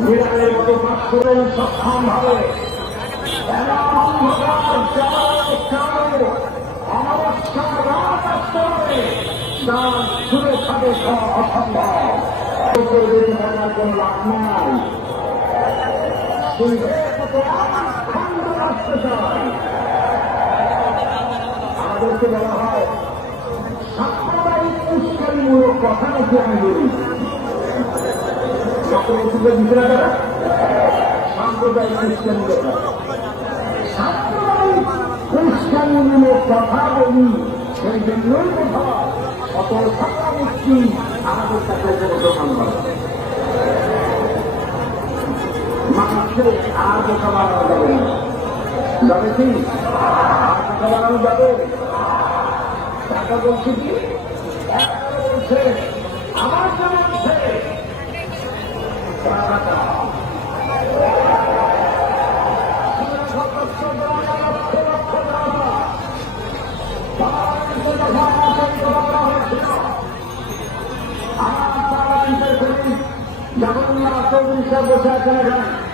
বিড়ালের মতো কাজ করে সক্ষম হবে অমাবস্যার রাত আসতে হবে তা শুনে থাকে অসম্ভব কোন লাভ নাই আসতে চায় আমাদেরকে বলা হয় সাম্প্রদায়িক উস্কানিমূলক কথা নাকি আমি বলি? চক্রবর্তীদের দিতে না সাম্প্রদায়িক উস্কানিমূলক সাম্প্রদায়িক উস্কানিমূলক কথা বলি, সেই জন্যই কথা মুক্তি আমাদের কাছে মানুষকে আর যাবে না কথা বাড়ানো যাবে। টাকা বলছি কি? আমার যে বলছে বসে আছেন এখানে